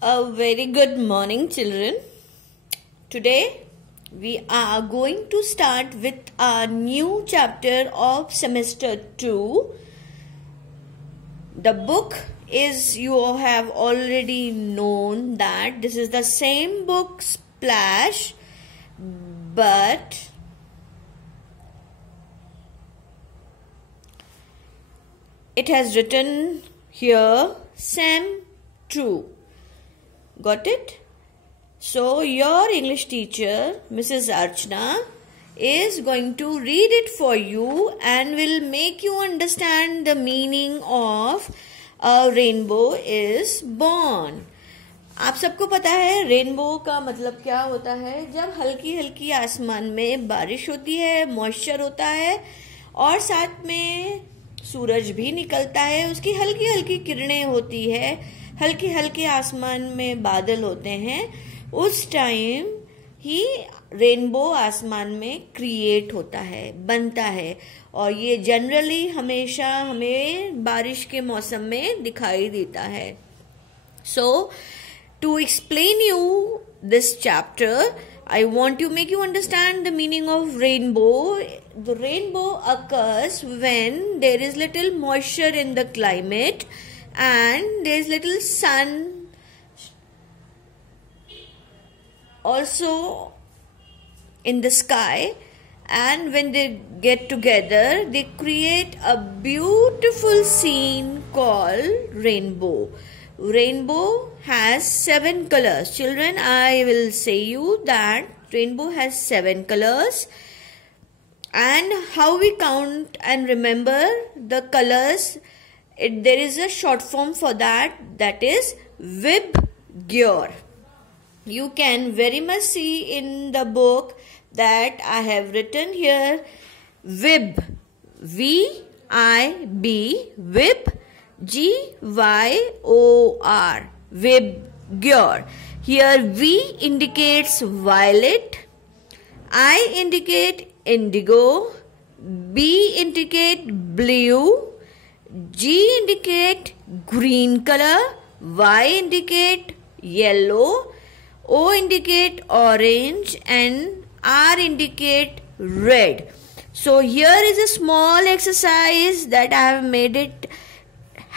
A very good morning, children. Today we are going to start with a new chapter of semester 2. The book is, you have already known that this is the same book, Splash, but it has written here Sem 2. Got it? So your English teacher, Mrs. Archana, is going to read it for you and will make you understand the meaning of a rainbow is born. आप सबको पता है rainbow का मतलब क्या होता है? जब हल्की हल्की आसमान में बारिश होती है, मॉइस्चर होता है और साथ में सूरज भी निकलता है, उसकी हल्की हल्की किरणें होती है, हल्के हल्के आसमान में बादल होते हैं, उस टाइम ही रेनबो आसमान में क्रिएट होता है, बनता है। और ये जनरली हमेशा हमें बारिश के मौसम में दिखाई देता है। So to explain you this chapter, I want to make you understand the meaning of rainbow. The rainbow occurs when there is little moisture in the climate and there is little sun also in the sky, and when they get together they create a beautiful scene called rainbow. Rainbow has 7 colors. Children, I will say you that rainbow has 7 colors, and how we count and remember the colors, there is a short form for that, that is VIBGYOR. You can very much see in the book that I have written here VIB, V-I-B, VIB, G-Y-O-R, VIBGYOR. Here V indicates violet, I indicate indigo, B indicate blue, G indicate green color, Y indicate yellow, O indicate orange, and R indicate red. So here is a small exercise that I have made it,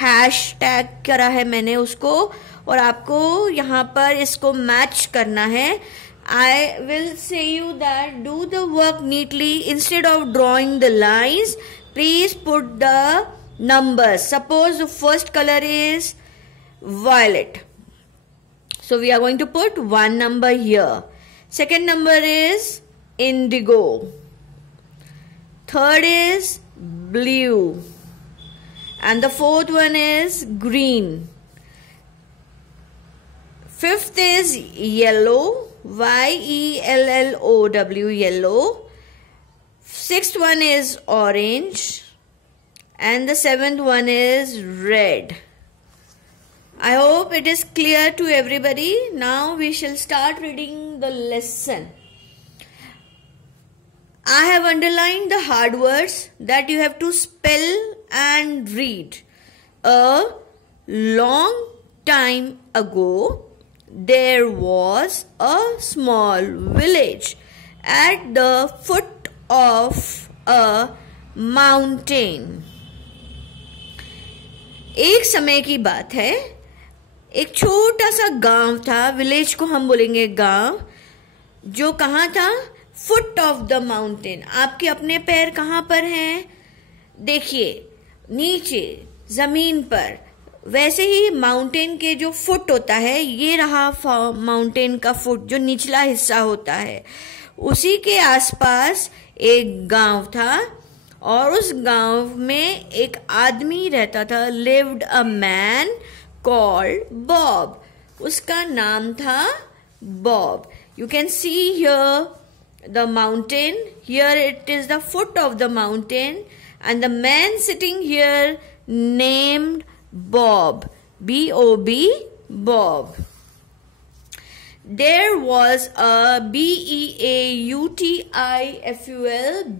hashtag करा है मैंने उसको, और आपको यहाँ पर इसको match करना है. I will say you that do the work neatly. Instead of drawing the lines, please put the numbers. Suppose the first color is violet, so we are going to put 1 number here. Second number is indigo. Third is blue. And the fourth one is green. Fifth is yellow, Y-E-L-L-O-W, yellow. Sixth one is orange. And the seventh one is red. I hope it is clear to everybody. Now we shall start reading the lesson. I have underlined the hard words that you have to spell and read. A long time ago, there was a small village at the foot of a mountain. एक समय की बात है, एक छोटा सा गांव था, विलेज को हम बोलेंगे गांव, जो कहाँ था? Foot of the mountain. आपके अपने पैर कहाँ पर हैं? देखिए, नीचे जमीन पर. वैसे ही माउंटेन के जो फुट होता है, ये रहा माउंटेन का फुट, जो निचला हिस्सा होता है, उसी के आसपास एक गांव था, और उस गांव में एक आदमी रहता था. Lived a man called Bob. उसका नाम था Bob. You can see here the mountain. Here it is the foot of the mountain, and the man sitting here named Bob, B-O-B, Bob. There was a beautiful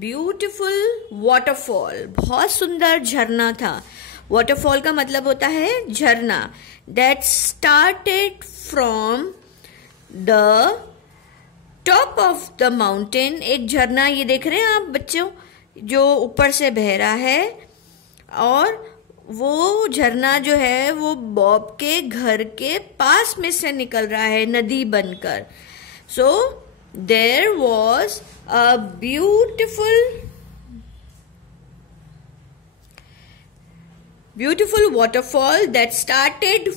beautiful waterfall. बहुत सुंदर झरना था. Waterfall का मतलब होता है झरना. that started from the top of the mountain. एक झरना ये देख रहे हैं आप बच्चों, जो ऊपर से बह रहा है, और वो झरना जो है वो बॉब के घर के पास में से निकल रहा है नदी बनकर. So there was a beautiful waterfall that started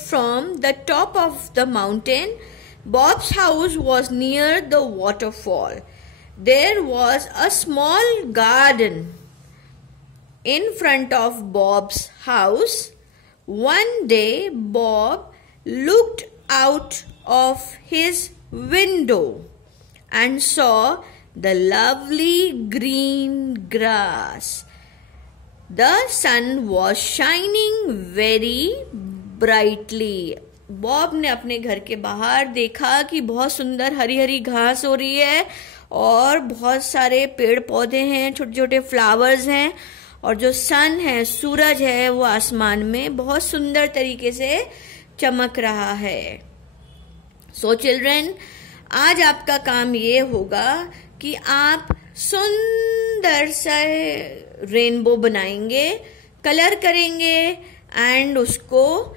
from the top of the mountain. Bob's house was near the waterfall. There was a small garden in front of Bob's house. One day, Bob looked out of his window and saw the lovely green grass. The sun was shining very brightly. Bob ने अपने घर के बाहर देखा कि बहुत सुंदर हरी हरी घास हो रही है और बहुत सारे पेड़ पौधे हैं, छोटे छोटे फ्लावर्स हैं, और जो सन है, सूरज है, वो आसमान में बहुत सुंदर तरीके से चमक रहा है. सो चिल्ड्रन, आज आपका काम ये होगा कि आप सुंदर सा रेनबो बनाएंगे, कलर करेंगे एंड उसको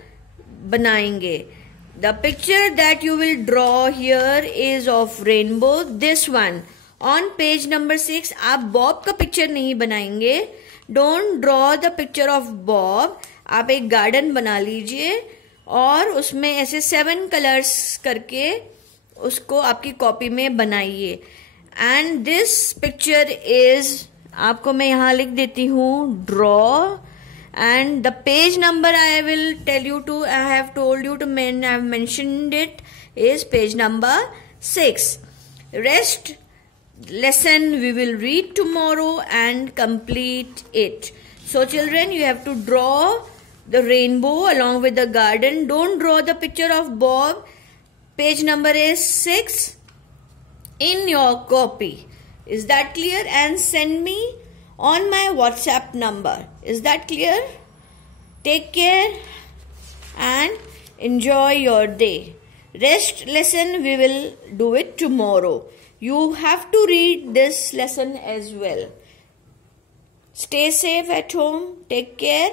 बनाएंगे. The picture that you will draw here is of rainbow. This one on page number 6. आप बॉब का पिक्चर नहीं बनाएंगे. Don't draw the picture of Bob. आप एक गार्डन बना लीजिए और उसमें ऐसे 7 कलर्स करके उसको आपकी कॉपी में बनाइए. And this picture is, आपको मैं यहाँ लिख देती हूँ, draw. And the page number I will tell you to, I have told you to I have mentioned it, is page number 6. Rest lesson we will read tomorrow and complete it. So children, you have to draw the rainbow along with the garden. Don't draw the picture of Bob. Page number is 6 in your copy. Is that clear? And send me on my WhatsApp number. Is that clear? Take care and enjoy your day. Rest lesson we will do it tomorrow. You have to read this lesson as well. Stay safe at home. Take care.